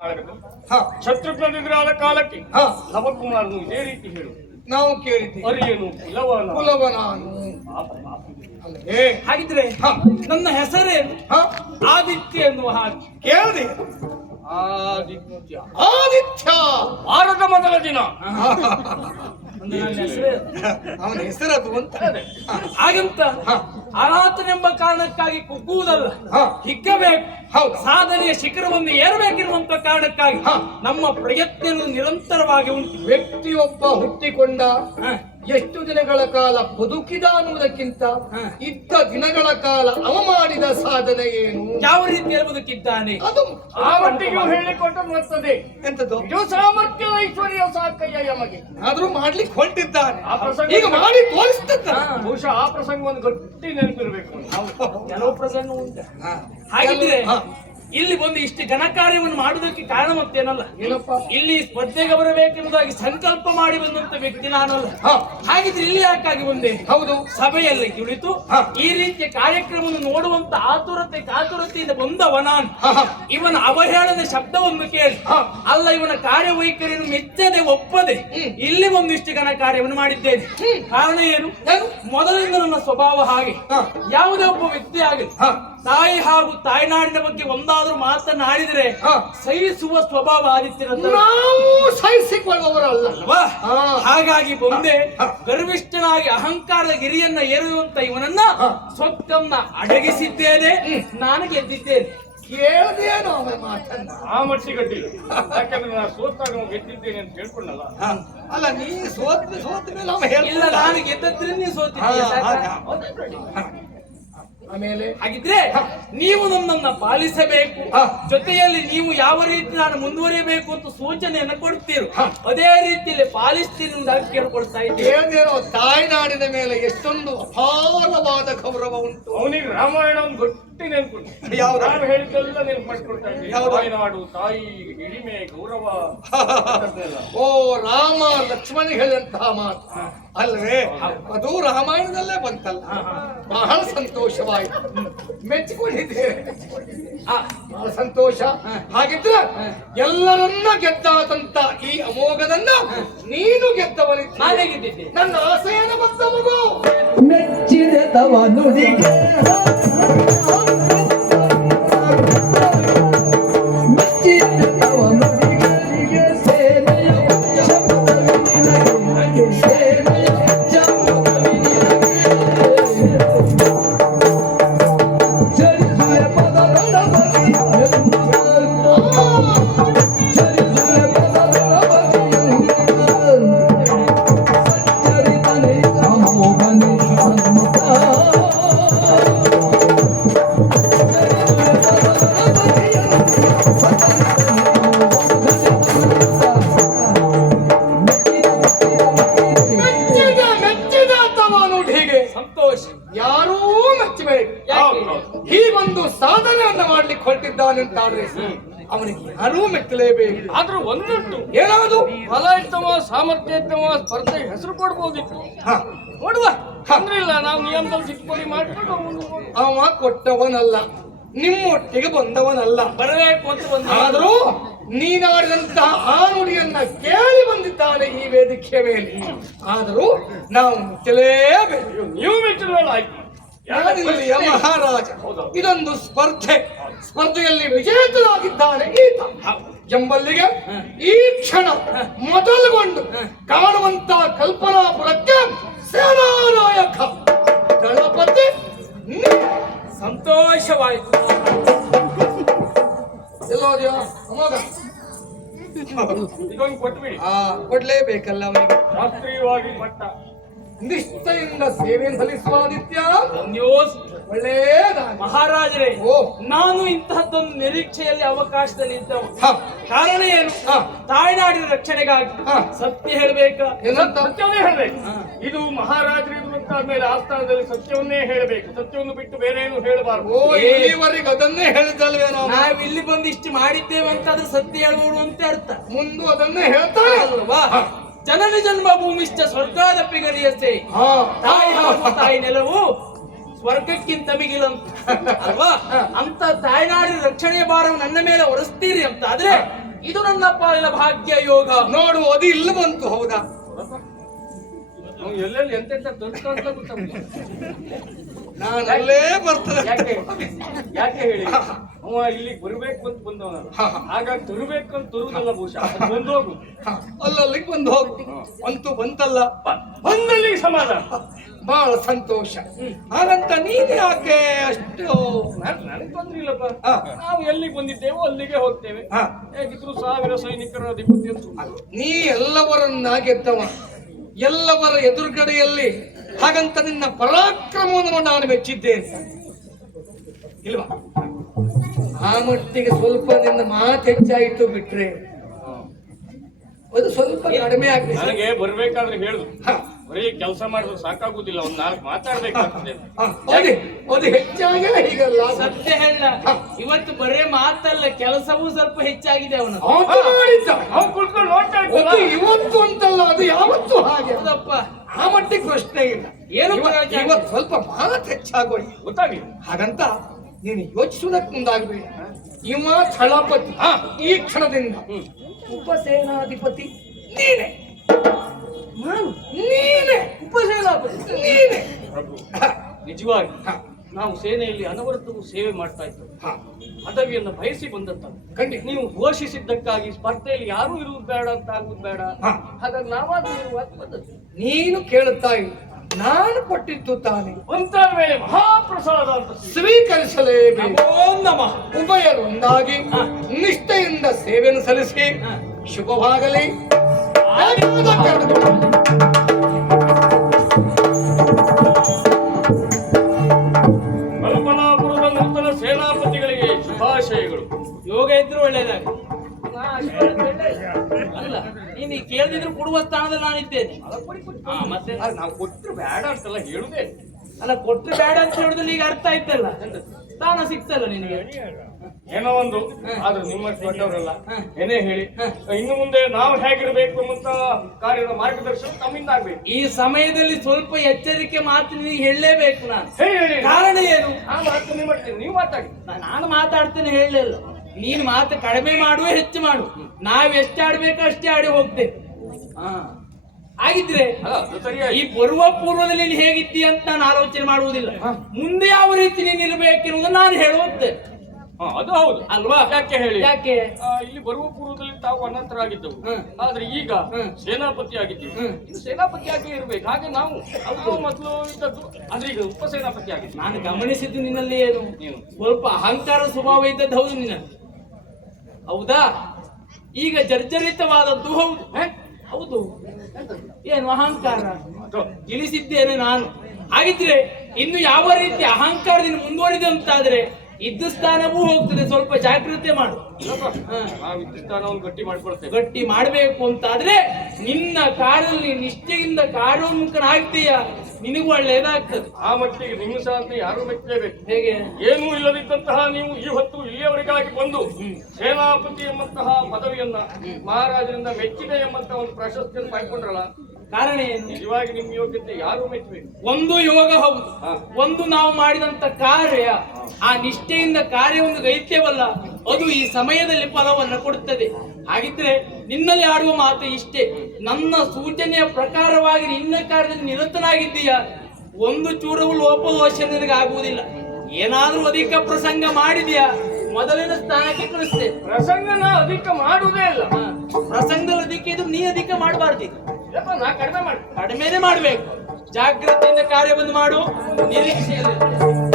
ಶತ್ರುಘ್ನನಿದ್ರಾದ ಕಾಲಕ್ಕೆ ನವಕುಮಾರನು ಇದೇ ರೀತಿ ಹೇಳು. ನಾವು ಕೇಳಿದ್ದೀವಿ. ಅರಿಯನು ಕುಲವನಾನು. ಹಾಗಿದ್ರೆ ನನ್ನ ಹೆಸರೇನು? ಆದಿತ್ಯ ಎನ್ನುವ ಹಾಗೆ ಕೇಳಿದೆ. ಆದಿತ್ಯ. ಆದಿತ್ಯ ವಾರದ ಮೊದಲ ದಿನ ಅವನ ಹೆಸರದು ಅಂತ. ಹಾಗಂತ ಅನಾಥನೆಂಬ ಕಾರಣಕ್ಕಾಗಿ ಕುಗ್ಗುವುದಲ್ಲ, ಹಿಗ್ಗಬೇಕು. ಸಾಧನೆಯ ಶಿಖರವನ್ನು ಏರಬೇಕಿರುವಂತ ಕಾರಣಕ್ಕಾಗಿ ನಮ್ಮ ಪ್ರಯತ್ನ ನಿರಂತರವಾಗಿ ಉಂಟು. ವ್ಯಕ್ತಿಯೊಬ್ಬ ಹುಟ್ಟಿಕೊಂಡ ಎಷ್ಟು ದಿನಗಳ ಕಾಲ ಬದುಕಿದ ಅನ್ನುವುದಕ್ಕಿಂತ ಇದ್ದ ದಿನಗಳ ಕಾಲ ಅವ ಮಾಡಿದ ಸಾಧನೆ ಏನು, ಯಾವ ರೀತಿಯಲ್ಲಿ ಬದುಕಿದ್ದಾನೆ ಅದು ಆ ಮಟ್ಟಿಗೆ ಹೇಳಿಕೊಟ್ಟು ಬರ್ತದೆ. ಎಂತದ್ದು? ಇದು ಸಾಮರ್ಥ್ಯದ ಐಶ್ವರ್ಯ ಸಾಕಯ್ಯ ಯಮಗೆ. ಆದ್ರೂ ಮಾಡ್ಲಿಕ್ಕೆ ಹೊರಟಿದ್ದಾನೆ, ಆ ಪ್ರಸಂಗ ಈಗ ಮಾಡಿ ತೋರಿಸ್ತಿದ್ದ. ಬಹುಶಃ ಆ ಪ್ರಸಂಗವನ್ನು ಗಟ್ಟಿ ನೆನಪಿರ್ಬೇಕು. ಕೆಲವು ಪ್ರಸಂಗ ಉಂಟ. ಹಾಗಿದ್ರೆ ಇಲ್ಲಿ ಬಂದು ಇಷ್ಟು ಘನಕಾರ್ಯವನ್ನು ಮಾಡುವುದಕ್ಕೆ ಕಾರಣ ಮತ್ತೇನಲ್ಲ, ಇಲ್ಲಿ ಸ್ಪರ್ಧೆಗೆ ಬರಬೇಕೆಂಬುದಾಗಿ ಸಂಕಲ್ಪ ಮಾಡಿ ಬಂದಂತ ವ್ಯಕ್ತಿ ನಾನಲ್ಲ. ಹಾಗಿದ್ರೆ ಇಲ್ಲಿ ಯಾಕಾಗಿ ಬಂದೆ? ಹೌದು, ಸಭೆಯಲ್ಲಿ ಕುಳಿತು ಈ ರೀತಿಯ ಕಾರ್ಯಕ್ರಮವನ್ನು ನೋಡುವಂತ ಕಾತುರತೆಯಿಂದ ಬಂದವ ನಾನು. ಇವನ ಅವಹೇಳನ ಶಬ್ದವನ್ನು ಕೇಳಿ ಅಲ್ಲ, ಇವನ ಕಾರ್ಯವೈಖರಿಯನ್ನು ಮೆಚ್ಚದೆ ಒಪ್ಪದೆ ಇಲ್ಲಿ ಒಂದು ಇಷ್ಟು ಘನ ಕಾರ್ಯವನ್ನು ಮಾಡಿದ್ದೇನೆ. ಕಾರಣ ಏನು? ಮೊದಲಿಂದ ನನ್ನ ಸ್ವಭಾವ ಹಾಗೆ. ಯಾವುದೇ ಒಬ್ಬ ವ್ಯಕ್ತಿ ಆಗಲಿ ತಾಯಿ ಹಾಗೂ ತಾಯ್ನಾಡಿನ ಬಗ್ಗೆ ಒಂದಾದ್ರೂ ಮಾತನಾಡಿದರೆ ಸಹಿಸುವ ಸ್ವಭಾವ ಆದಿತ್ಯನಂತ. ನಾವು ಸಹಿಸಿಕೊಳ್ಳುವವರಲ್ವಾ? ಹಾಗಾಗಿ ಬಂದೆ ಗರ್ವಿಷ್ಠನಾಗಿ ಅಹಂಕಾರದ ಗಿರಿಯನ್ನ ಏರುವಂತ ಇವನನ್ನ ಸ್ವತ್ತನ್ನ ಅಡಗಿಸಿದ್ದೇನೆ, ನಾನು ಗೆದ್ದಿದ್ದೇನೆ. ಕೇಳದೇನು ಅವನ ಮಾತನ್ನ? ಆ ಮಟ್ಟಿಗೆ ಗಟ್ಟಿಲ್ಲ. ಯಾಕಂದ್ರೆ ನಾನು ಸೋತಾಗ ಗೆದ್ದಿದ್ದೇನೆ ಅಂತ ಹೇಳ್ಕೊಂಡಲ್ಲ. ಅಲ್ಲ, ನೀ ಸೋತ ಮೇಲೆ ಅವ ಇಲ್ಲ, ನಾನು ಗೆದ್ದಿದ್ರೆ ನೀವು ಸೋತಿದ್ದೀರಿ. ಆಮೇಲೆ ಹಾಗಿದ್ರೆ ನೀವು ನನ್ನನ್ನ ಪಾಲಿಸಬೇಕು, ಜೊತೆಯಲ್ಲಿ ನೀವು ಯಾವ ರೀತಿ ನಾನು ಮುಂದುವರಿಯಬೇಕು ಅಂತ ಸೂಚನೆಯನ್ನು ಕೊಡ್ತೀರೋ ಅದೇ ರೀತಿಯಲ್ಲಿ ಪಾಲಿಸ್ತೀನಿ ಅಂತ ಕೇಳ್ಕೊಳ್ತಾ ಇದ್ದೇನೆ. ತಾಯ್ನಾಡಿನ ಮೇಲೆ ಎಷ್ಟೊಂದು ಅಪಾರವಾದ ಗೌರವ ಉಂಟು. ಅವನಿಗೆ ರಾಮಾಯಣ ಒಂದು ಗಟ್ಟಿ ನೆನ್ಕೊಂಡು ನಾನು ಹೇಳಿದ್ದೆಲ್ಲ ನೆನ್ಪು ಮಾಡ್ಕೊಳ್ತಾ ಇದ್ದೀನಿ. ತಾಯ್ನಾಡು, ತಾಯಿ, ಹಿರಿಮೆ, ಗೌರವ. ಓ, ರಾಮ ಲಕ್ಷ್ಮಣ ಹೇಳಿದಂತಹ ಮಾತು ಅಲ್ವೇ? ಅದು ರಾಮಾಯಣದಲ್ಲೇ ಬಂತಲ್ಲ. ಬಹಳ ಸಂತೋಷವಾಯಿತು, ಮೆಚ್ಚಿಕೊಂಡಿದ್ದೇವೆ. ಬಹಳ ಸಂತೋಷ. ಹಾಗಿದ್ರೆ ಎಲ್ಲರನ್ನ ಗೆದ್ದಾದಂತ ಈ ಅಮೋಘದನ್ನ ನೀನು ಗೆದ್ದವನಿದ್ದ. ನಾನೇ ಗೆದ್ದಿದ್ದೆ. ನನ್ನ ಆಸೆಯನ್ನು ಬಂದ ಮಗು ಮೆಚ್ಚಿದ ತವ ನುಡಿಗೆ ಹೀಗೊಂದು ಸಾಧನೆಯನ್ನ ಮಾಡ್ಲಿಕ್ಕೆ ಹೊರಟಿದ್ದಾನೆಂತಾದ್ರೆ ಅವನಿಗೆ ಯಾರೂ ಮೆಚ್ಚಲೇಬೇಕು. ಆದ್ರೂ ಒಂದುಂಟು, ಏನಾದ್ರು ಫಲ ಇರ್ತವ, ಸಾಮರ್ಥ್ಯ ಇರ್ತವ, ಸ್ಪರ್ಧೆ ಹೆಸರು ಕೊಡ್ಬೋದಿತ್ತು. ನೋಡುವ, ಅಂದ್ರಿಲ್ಲ, ನಾವು ನಿಯಮದಲ್ಲಿ ಸಿಕ್ಕೊಡಿ ಮಾಡ್ಕೊಂಡು. ಅವ ಕೊಟ್ಟವನಲ್ಲ, ನಿಮ್ಮೊಟ್ಟಿಗೆ ಬಂದವನಲ್ಲ, ಬರಬೇಕು ಅಂತ ಬಂದ. ಆದ್ರೂ ನೀನಾಡಿದಂತಹ ಆ ನುಡಿಯನ್ನ ಕೇಳಿ ಬಂದಿದ್ದಾನೆ ಈ ವೇದಿಕೆಯ ಮೇಲೆ. ಆದರೂ ನಾವು ಮೆಚ್ಚಲೇಬೇಕು. ನೀವು ಮೆಚ್ಚಲು ಆಯ್ತು. ಯಾರಿಲ್ಲಿಯ ಮಹಾರಾಜ, ಇದೊಂದು ಸ್ಪರ್ಧೆಯಲ್ಲಿ ವಿಜೇತರಾಗಿದ್ದಾನೆ ಈತ ಎಂಬಲ್ಲಿಗೆ ಈ ಕ್ಷಣ ಮೊದಲುಗೊಂಡು ಕಾಣುವಂತ ಕಲ್ಪನಾಪುರಕ್ಕೆ ಸೇನಾನಾಯಕ ಗಣಪತಿ ಸಂತೋಷವಾಯಿತು. ಎಲ್ಲೋದ್ಯೋ ಅಮೋಘ, ಇದೊಂದು ಕೊಟ್ಬಿಡಿ. ಕೊಡ್ಲೇಬೇಕಲ್ಲ ಅವನಿಗೆ. ಶಾಸ್ತ್ರೀಯವಾಗಿ ಪಟ್ಟ ನಿಷ್ಠೆಯಿಂದ ಸೇವೆಯನ್ನು ಸಲ್ಲಿಸುವ ಆದಿತ್ಯ ಒಳ್ಳೆಯದ. ಮಹಾರಾಜರೇ, ನಾನು ಇಂತಹದ್ದೊಂದು ನಿರೀಕ್ಷೆಯಲ್ಲಿ ಅವಕಾಶದಲ್ಲಿ ಇದ್ದವ. ಕಾರಣ ಏನು? ತಾಯ್ನಾಡಿನ ರಕ್ಷಣೆಗಾಗಿ ಸತ್ಯ ಹೇಳ್ಬೇಕಾ? ಸತ್ಯವನ್ನೇ ಹೇಳ್ಬೇಕು. ಇದು ಮಹಾರಾಜರು ಮೇಲೆ ಆಸ್ಥಾನದಲ್ಲಿ ಸತ್ಯವನ್ನೇ ಹೇಳಬೇಕು. ಸತ್ಯವನ್ನು ಬಿಟ್ಟು ಬೇರೆ ಏನು ಹೇಳಬಾರದು. ಈವರೆಗೆ ಅದನ್ನೇ ಹೇಳಿದಲ್ವೇ ನಾವು? ನಾವು ಇಲ್ಲಿ ಬಂದು ಇಷ್ಟು ಮಾಡಿದ್ದೇವೆ ಅಂತ ಅದ್ರ ಸತ್ಯ ಹೇಳುವುದು ಅಂತ ಅರ್ಥ. ಮುಂದೆ ಅದನ್ನೇ ಹೇಳ್ತಾರೆ ಅಲ್ವಾ? ಜನನಿ ಜನ್ಮ ಭೂಮಿಷ್ಠ ಸ್ವರ್ಗಾದಪ್ಪಿ ಗರಿಯಸೆ. ತಾಯಿ ನೆಲವು ಸ್ವರ್ಗಕ್ಕಿಂತ ಮಿಗಿಲಂತ ಅಲ್ವಾ? ಅಂತ ತಾಯ್ನಾಡಿನ ರಕ್ಷಣೆಯ ಭಾರವು ನನ್ನ ಮೇಲೆ ಹೊರಿಸ್ತೀರಿ ಅಂತ ಆದ್ರೆ ಇದು ನನ್ನ ಪಾಲಿನ ಭಾಗ್ಯ ಯೋಗ. ನೋಡು ಅದು ಇಲ್ಲ ಬಂತು. ಹೌದಾ? ಅವ್ನು ಎಲ್ಲೆಲ್ಲಿ ಎಂತೆಂತ ತೋರಿಸ್ಕೊಂತ ಗೊತ್ತಾಗ್ತದೆ. ನಾನು ಅಲ್ಲೇ ಬರ್ತದೆ. ಯಾಕೆ ಹೇಳಿ, ಅವ ಇಲ್ಲಿಗೆ ಬರ್ಬೇಕು ಅಂತ ಬಂದವನಲ್ಲ, ಹಾಗಾಗಿ ತರಬೇಕಂತ ತರುವುದಲ್ಲ ಬಹುಶಃ, ಅದು ಬಂದು ಹೋಗು. ಅಲ್ಲಲ್ಲಿಗೆ ಬಂದು ಹೋಗು. ಅಂತೂ ಬಂತಲ್ಲ, ಬಂದಲ್ಲಿ ಸಮಾಧಾನ. ಬಹಳ ಸಂತೋಷ. ಹಾಗಂತ ನೀನು ಯಾಕೆ ಅಷ್ಟು? ನನಗೆ ತೊಂದ್ರೆ ಇಲ್ಲಪ್ಪ, ನಾವು ಎಲ್ಲಿಗೆ ಬಂದಿದ್ದೇವೋ ಅಲ್ಲಿಗೆ ಹೋಗ್ತೇವೆ. ಹೇಗಿದ್ರು 1000 ಸೈನಿಕರ ಅಧಿಪತಿ ಅಂತ. ನೀ ಎಲ್ಲವರನ್ನ ಗೆದ್ದವ, ಎಲ್ಲವರ ಎದುರುಗಡೆಯಲ್ಲಿ. ಹಾಗಂತ ನಿನ್ನ ಪರಾಕ್ರಮವನ್ನು ನಾನು ಮೆಚ್ಚಿದ್ದೇನೆ ಇಲ್ವಾ? ಆ ಮಟ್ಟಿಗೆ ಸ್ವಲ್ಪ ನಿನ್ನ ಮಾತು ಹೆಚ್ಚಾಯಿತು ಬಿಟ್ರೆ ಅದು ಸ್ವಲ್ಪ ಕಡಿಮೆ ಆಗ್ತದೆ. ನನಗೆ ಬರ್ಬೇಕಾದ್ರೆ ಹೇಳುದು, ಬರೀ ಕೆಲಸ ಮಾಡಿದ್ರೆ ಸಾಕಾಗುದಿಲ್ಲ, ಒಂದ್ 4 ಮಾತಾಡ್ಬೇಕಾಗ್ತದೆ. ಅದು ಹೆಚ್ಚಾಗಿ ಹೀಗಲ್ಲ. ಸತ್ಯ ಹೇಳ, ಇವತ್ತು ಬರೇ ಮಾತಲ್ಲ, ಕೆಲಸವೂ ಸ್ವಲ್ಪ ಹೆಚ್ಚಾಗಿದೆ ಅವನು. ಅವ್ನು ಕುಳ್ಕೊಂಡು ನೋಡ್ತಾ ಇದ್ದ. ಇವತ್ತು ಅಂತಲ್ಲ, ಅದು ಯಾವತ್ತೂ ಹಾಗೆ. ಹೌದಪ್ಪ, ಆ ಮಟ್ಟಿಗೆ ಪ್ರಶ್ನೆ ಇಲ್ಲ. ಏನು ಇವತ್ತು ಸ್ವಲ್ಪ ಮಾತು ಹೆಚ್ಚಾಗೋಯ್ತು, ಗೊತ್ತಾಗ್ಲಿ. ಹಾಗಂತ ನೀನು ಯೋಚಿಸುವುದಕ್ಕೆ ಮುಂದಾಗಬೇಡ. ಇವ ಥಳಪತಿ, ಈ ಕ್ಷಣದಿಂದ ಉಪಸೇನಾಧಿಪತಿ ನೀನೆ. ನೀನೆ ಉಪಸೇನಾಪತಿ ನೀನೆ. ಪ್ರಭು, ನಿಜವಾಗಿ ನಾವು ಸೇನೆಯಲ್ಲಿ ಅನವರತವೂ ಸೇವೆ ಮಾಡ್ತಾ ಇದ್ದೇವೆ. ಪದವಿಯನ್ನು ಬಯಸಿ ಬಂದಂತ ನೀವು ಘೋಷಿಸಿದ್ದಕ್ಕಾಗಿ ಸ್ಪರ್ಧೆಯಲ್ಲಿ ಯಾರೂ ಇರುವುದು ಬೇಡ ಅಂತ ಆಗುದು ಬೇಡ. ಹಾಗಾಗಿ ನಾವಾದ್ರೂ ಇರುವಾಗ ಪದ್ಧತಿ. ನೀನು ಕೇಳುತ್ತಾ ಇಲ್ಲ, ನಾನು ಕೊಟ್ಟಿದ್ದು ತಾನೆ. ಒಂದಾದ ಮೇಲೆ ಮಹಾಪ್ರಸಾದ ಅಂತ ಸ್ವೀಕರಿಸಲೇಬೇಕು. ನಮಃ. ಉಭಯರೊಂದಾಗಿ ನಿಷ್ಠೆಯಿಂದ ಸೇವೆಯನ್ನು ಸಲ್ಲಿಸಿ ಶುಭವಾಗಲಿ. ಕಲ್ಪನಾಪುರದ ನೂತನ ಸೇನಾಪತಿಗಳಿಗೆ ಶುಭಾಶಯಗಳು. ಯೋಗ ಇದ್ರು ಒಳ್ಳೇದಾಗ. ಅಲ್ಲ, ನೀನು ಕೇಳ್ದಿದ್ರು ಕೊಡುವ ಸ್ಥಾನದಲ್ಲಿ ನಾನಿದ್ದೇನೆ. ಮತ್ತೆ ನಾವು ಕೊಟ್ಟರು ಬೇಡ ಅಂತೆಲ್ಲ ಹೇಳುದೇ. ಅಲ್ಲ, ಕೊಟ್ಟರೆ ಬೇಡ ಅಂತ ಹೇಳುದಿಲ್ಲ. ಈಗ ಅರ್ಥ ಆಯ್ತಲ್ಲ, ಸ್ಥಾನ ಸಿಕ್ತಲ್ಲ ನಿನಗೆ. ಏನೋ ಒಂದು ಆದ್ರೂ ನಿಮ್ಮ ದೊಡ್ಡವರಲ್ಲ, ಏನೇ ಹೇಳಿ ಇನ್ನು ಮುಂದೆ ನಾವು ಹೇಗಿರ್ಬೇಕು ಅಂತ ಕಾರ್ಯದ ಮಾರ್ಗದರ್ಶನ ತಮ್ಮಿಂದ ಆಗ್ಬೇಕು. ಈ ಸಮಯದಲ್ಲಿ ಸ್ವಲ್ಪ ಎಚ್ಚರಿಕೆ ಮಾತು ನಿನಗೆ ಹೇಳಲೇಬೇಕು. ನಾನು ಹೇಳಿ. ಕಾರಣ ಏನು? ನಾನು ಮಾತನ್ನೇ ಮಾಡ್ತೀನಿ, ನೀವು ಮಾತಾಡಿ. ನಾನು ಮಾತಾಡ್ತೇನೆ ಹೇಳಲಿಲ್ಲ. ನೀನು ಮಾತು ಕಡಿಮೆ ಮಾಡುವ, ಹೆಚ್ಚು ಮಾಡು. ನಾವ್ ಎಷ್ಟು ಆಡ್ಬೇಕು ಅಷ್ಟೇ ಆಡಿ ಹೋಗ್ತೇವೆ. ಆಗಿದ್ರೆ ಈ ಬರುವ ಪೂರ್ವದಲ್ಲಿ ನೀನು ಹೇಗಿದ್ದೀ ಅಂತ ನಾನು ಆಲೋಚನೆ ಮಾಡುವುದಿಲ್ಲ. ಮುಂದೆ ಯಾವ ರೀತಿ ನೀನು ಇರಬೇಕೆನ್ನುವುದನ್ನು ನಾನು ಹೇಳುತ್ತೆ. ಅದು ಹೌದು ಅಲ್ವಾ? ಯಾಕೆ ಹೇಳಿ, ಯಾಕೆ ಇಲ್ಲಿ ಬರುವ ಪೂರ್ವದಲ್ಲಿ ತಾವು ಅನಂತರಾಗಿದ್ದವು, ಆದ್ರೆ ಈಗ ಸೇನಾಪತಿ ಆಗಿದ್ದೀವಿ. ಇನ್ನು ಸೇನಾಪತಿಯಾಗಿ ಇರ್ಬೇಕು. ಹಾಗೆ ನಾವು ಮೊದಲು ಇದ್ದದ್ದು, ಅಂದ್ರೆ ಈಗ ಉಪಸೇನಾಪತಿ ಆಗಿದ್ದೀವಿ. ನಾನು ಗಮನಿಸಿದ್ದು ನಿನ್ನಲ್ಲಿ ಏನು, ನೀವು ಸ್ವಲ್ಪ ಅಹಂಕಾರ ಸ್ವಭಾವ ಇದ್ದದ್ದು ಹೌದು ನಿನ್ನಲ್ಲಿ. ಹೌದಾ? ಈಗ ಜರ್ಜರಿತವಾದದ್ದು ಹೌದು. ಹೌದು, ಏನು ಅಹಂಕಾರ ಇಳಿಸಿದ್ದೇನೆ ನಾನು. ಹಾಗಿದ್ರೆ ಇನ್ನು ಯಾವ ರೀತಿ ಅಹಂಕಾರದಿಂದ ಮುಂದುವರಿದೆ ಅಂತಾದ್ರೆ ಇದ್ದ ಸ್ಥಾನವೂ ಹೋಗ್ತದೆ. ಸ್ವಲ್ಪ ಜಾಗೃತಿ ಮಾಡು. ನಾವು ಇದ್ದ ಸ್ಥಾನವನ್ನು ಗಟ್ಟಿ ಮಾಡ್ಕೊಳ್ತೇವೆ. ಗಟ್ಟಿ ಮಾಡಬೇಕು ಅಂತಾದ್ರೆ ನಿನ್ನ ಕಾರ್ಯದಲ್ಲಿ ನಿಷ್ಠೆಯಿಂದ ಕಾರ್ಯೋನ್ಮುಖನಾಗ್ತೀಯ, ನಿನಗೂ ಒಳ್ಳೆಯದಾಗ್ತದೆ. ಆ ಮಟ್ಟಿಗೆ ನಿಮ್ಮ ಸಾಧನೆ ಯಾರು ಮೆಚ್ಚಲೇಬೇಕು. ಹೇಗೆ? ಏನೂ ಇಲ್ಲದಿದ್ದಂತಹ ನೀವು ಈ ಹೊತ್ತು ಇಲ್ಲಿಯವರೆಗಾಗಿ ಬಂದು ಸೇನಾಪತಿ ಎಂಬಂತಹ ಪದವಿಯನ್ನ ಮಹಾರಾಜರಿಂದ ಮೆಚ್ಚಿದೆ ಎಂಬಂತಹ ಒಂದು ಪ್ರಶಸ್ತಿಯನ್ನು ಪಡ್ಕೊಂಡ್ರಲ್ಲ, ಕಾರಣ ಏನು? ನಿಜವಾಗಿ ನಿಮ್ಮ ಯೋಗ್ಯತೆ ಯಾರು ಮೆಚ್ಚಬೇಕು. ಒಂದು ಯೋಗ ಹೌದು, ಒಂದು ನಾವು ಮಾಡಿದಂತ ಕಾರ್ಯ, ಆ ನಿಷ್ಠೆಯಿಂದ ಕಾರ್ಯವನ್ನು ಗೈತ್ಯವಲ್ಲ, ಅದು ಈ ಸಮಯದಲ್ಲಿ ಫಲವನ್ನು ಕೊಡುತ್ತದೆ. ಹಾಗಿದ್ರೆ ನಿನ್ನಲ್ಲಿ ಆಡುವ ಮಾತು ಇಷ್ಟೇ, ನನ್ನ ಸೂಚನೆಯ ಪ್ರಕಾರವಾಗಿ ನಿನ್ನ ಕಾರ್ಯದಲ್ಲಿ ನಿರತನಾಗಿದ್ದೀಯಾ, ಒಂದು ಚೂರವು ಲೋಪದೋಷ ನಿನಗೆ ಆಗುವುದಿಲ್ಲ. ಏನಾದ್ರೂ ಅಧಿಕ ಪ್ರಸಂಗ ಮಾಡಿದ್ಯಾ, ಮೊದಲಿನ ಸ್ಥಾನಕ್ಕೆ ಕಳಿಸ್ತೇನೆ. ಪ್ರಸಂಗನ ಅಧಿಕ ಮಾಡುವುದೇ ಇಲ್ಲ. ಪ್ರಸಂಗದಲ್ಲಿ ಅಧಿಕ ಇದ್ರು ನೀ ಅಧಿಕ ಮಾಡಬಾರ್ದು. ನಾ ಕಡಿಮೆ ಮಾಡಿ ಕಡಿಮೆನೆ ಮಾಡ್ಬೇಕು. ಜಾಗ್ರತೆಯಿಂದ ಕಾರ್ಯವನ್ನು ಮಾಡು, ನಿರೀಕ್ಷೆಯಲ್ಲಿ